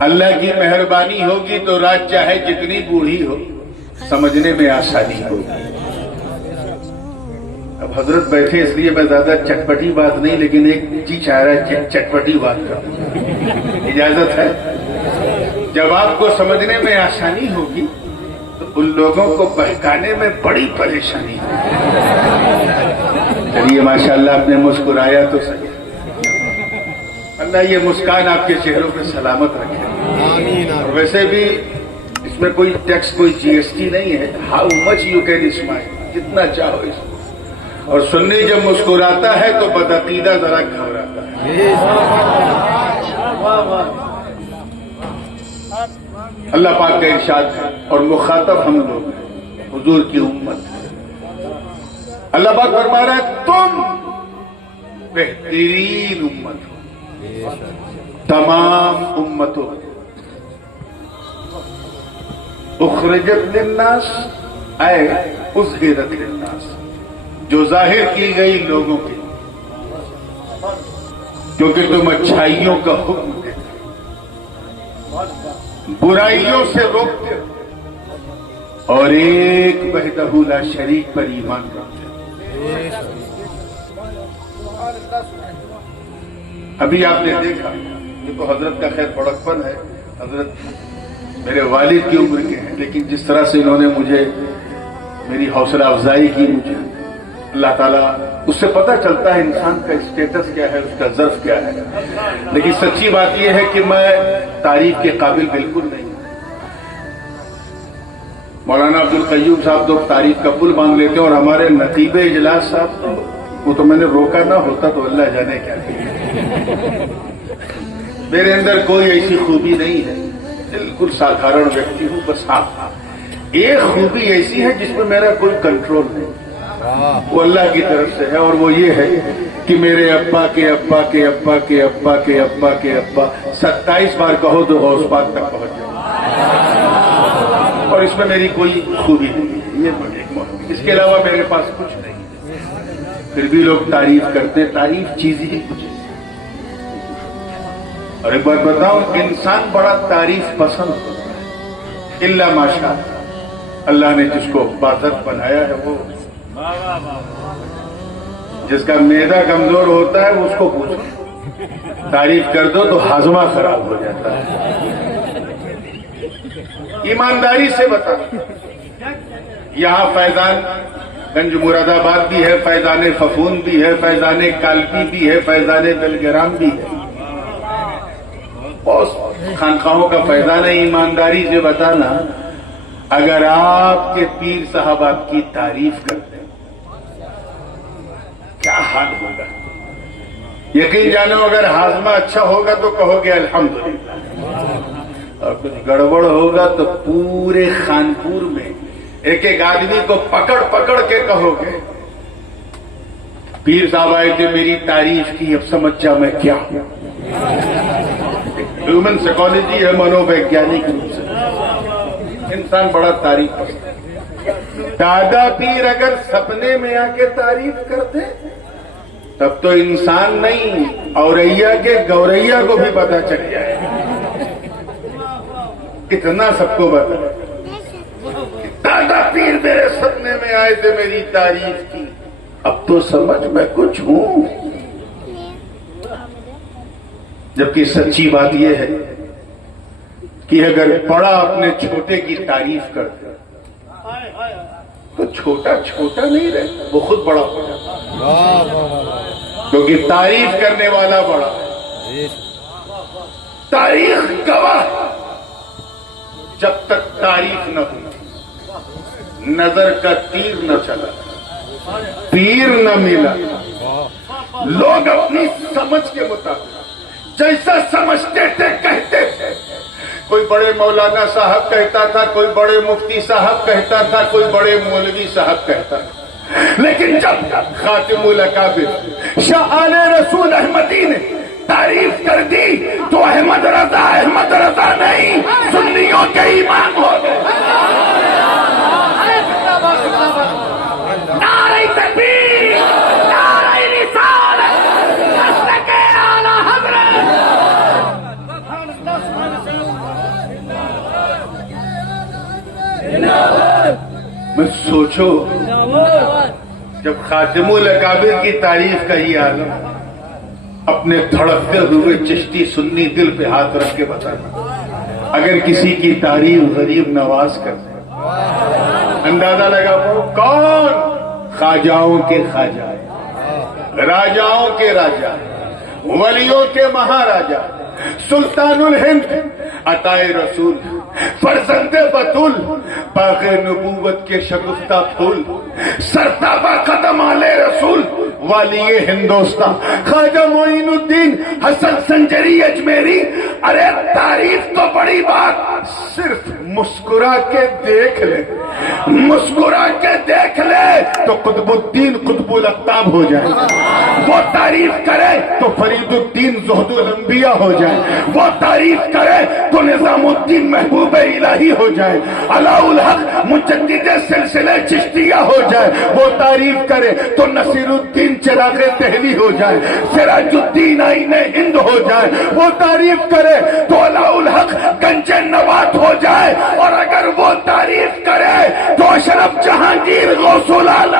اللہ کی مہربانی ہوگی تو رات چاہے جتنی بوڑھی ہو سمجھنے میں آسانی ہوگی۔ اب حضرت بیٹھے اس لیے میں زیادہ چٹپٹی بات نہیں، لیکن ایک چیز چاہ رہا ہے چٹپٹی بات کروں، اجازت ہے؟ جب آپ کو سمجھنے میں آسانی ہوگی تو ان لوگوں کو بہکانے میں بڑی پریشانی ہوگی۔ چلیے ماشاءاللہ آپ نے مسکرایا تو صحیح، اللہ یہ مسکان آپ کے چہروں پہ سلامت رکھے۔ اور ویسے بھی اس میں کوئی ٹیکس کوئی جی ایس ٹی نہیں ہے، how much you can smile, جتنا چاہو اس کو۔ اور سنی جب مسکراتا ہے تو بدعقیدہ ذرا گھبراتا ہے۔ اللہ پاک کا ارشاد ہے اور مخاطب ہم لوگ ہیں، حضور کی امت ہے۔ اللہ پاک فرما رہا ہے تم بہترین امت ہو تمام امتوں، اخرجت للناس اے اظہرت للناس، جو ظاہر کی گئی لوگوں کی، کیونکہ تم اچھائیوں کا حکم دیتے، برائیوں سے روکتے اور ایک وحدہ لا شریک پر ایمان رکھتے۔ ابھی آپ نے دیکھا، یہ تو حضرت کا خیر بڑکپن ہے، حضرت میرے والد کی عمر کے ہیں، لیکن جس طرح سے انہوں نے مجھے میری حوصلہ افزائی کی، مجھے اللہ تعالیٰ اس سے پتہ چلتا ہے انسان کا اسٹیٹس کیا ہے، اس کا ظرف کیا ہے۔ لیکن سچی بات یہ ہے کہ میں تعریف کے قابل بالکل نہیں ہوں۔ مولانا عبدالقیوم صاحب تو تعریف کا پل مانگ لیتے ہیں، اور ہمارے نقیب اجلاس صاحب تو وہ تو میں نے روکا نہ ہوتا تو اللہ جانے کیا ہے۔ میرے اندر کوئی ایسی خوبی نہیں ہے، بالکل سادھارن ویکتی ہوں، بس ہاں ایک خوبی ایسی ہے جس میں میرا کوئی کنٹرول نہیں، وہ اللہ کی طرف سے ہے، اور وہ یہ ہے کہ میرے ابا کے ابا کے ابا کے ابا کے ابا کے ابا 27 بار کہو تو غوث پاک تک پہنچ جاؤ، اور اس میں میری کوئی خوبی نہیں ہے، یہ اس کے علاوہ میرے پاس کچھ نہیں ہے۔ پھر بھی لوگ تعریف کرتے، تعریف چیز ہی کچھ ہے۔ اور ایک بات بتاؤں، انسان بڑا تعریف پسند ہوتا ہے، الا ماشاء اللہ نے جس کو باذت بنایا ہے، وہ جس کا معدہ کمزور ہوتا ہے وہ اس کو پوچھو، تعریف کر دو تو ہاضمہ خراب ہو جاتا ہے۔ ایمانداری سے بتا، یہاں فیضان گنج مراد آباد بھی ہے، فیضان ففون بھی ہے، فیضان کالپی بھی ہے، فیضان دلگرام بھی ہے، بہت خانقاہوں کا فیضان ہے۔ ایمانداری سے بتانا، اگر آپ کے پیر صاحب آپ کی تعریف کرتے کیا حال ہوگا؟ یقین جانو اگر ہاضمہ اچھا ہوگا تو کہو گے الحمدللہ، اور کچھ گڑبڑ ہوگا تو پورے خانپور میں ایک ایک آدمی کو پکڑ پکڑ کے کہو گے پیر صاحب آئے تھے میری تعریف کی، اب سمجھ جا میں کیا ہوں۔ ہیومن سائیکالوجی ہے، منو ویگیانک روپ سے انسان بڑا تعریف کرتا ہے۔ دادا پیر اگر سپنے میں آ کے تعریف کرتے تب تو انسان نہیں، اوریا کے گوریا کو بھی پتا چل جائے، کتنا سب کو پتا۔ دادا پیر میرے سپنے میں آئے تھے میری تعریف کی، اب تو سمجھ میں کچھ ہوں۔ جبکہ سچی بات یہ ہے کہ اگر بڑا اپنے چھوٹے کی تعریف کرتے تو چھوٹا چھوٹا نہیں رہتا، وہ خود بڑا ہو جاتا، کیونکہ تعریف کرنے والا بڑا ہے۔ تاریخ گواہ، جب تک تعریف نہ ہوئی، نظر کا تیر نہ چلا، پیر نہ ملا، لوگ اپنی سمجھ کے مطابق جیسا سمجھتے تھے کہتے تھے۔ کوئی بڑے مولانا صاحب کہتا تھا، کوئی بڑے مفتی صاحب کہتا تھا، کوئی بڑے مولوی صاحب کہتا تھا، لیکن جب خاتم الاکابر شاہ آل رسول احمدی نے تعریف کر دی تو احمد رضا نہیں، سنیوں کے امام ہو گئے۔ نعرہ تکبیر، نعرہ رسالت، مسلک اعلی حضرت۔ میں سوچو جب خاتم الاکابر کی تعریف کا یہ عالم اپنے دھڑکتے ہوئے چشتی سنی دل پہ ہاتھ رکھ کے بتانا اگر کسی کی تعریف غریب نواز کرتے اندازہ لگا پاؤ کون خواجاؤں کے خواجہ راجاؤں کے راجا ولیوں کے مہاراجا سلطان الہند عطائے رسول فرزند بطول باغ نبوت کے شگفتہ پھول سرتابہ قدم آلے رسول والی ہندوستان خواجہ معین الدین حسن سنجری اجمیری. ارے تعریف تو بڑی بات صرف مسکرا کے دیکھ لے مسکرا کے دیکھ لے تو قطب الدین قطب الاقطاب ہو جائے. وہ تعریف کرے تو فرید الدین زہد الانبیاء ہو جائے. وہ تعریف کرے تو نظام الدین محبوب الہی ہو جائے. علاء الحق مجدد سلسلہ چشتیہ ہو جائے. وہ تعریف کرے تو نصیر الدین چراغ دہلی ہو جائے. سراج الدین آئین ہند ہو جائے. وہ تعریف کرے تو علاء الحق گنج نوات ہو جائے. اور اگر وہ تعریف کرے تو اشرف جہانگیر غوث العالم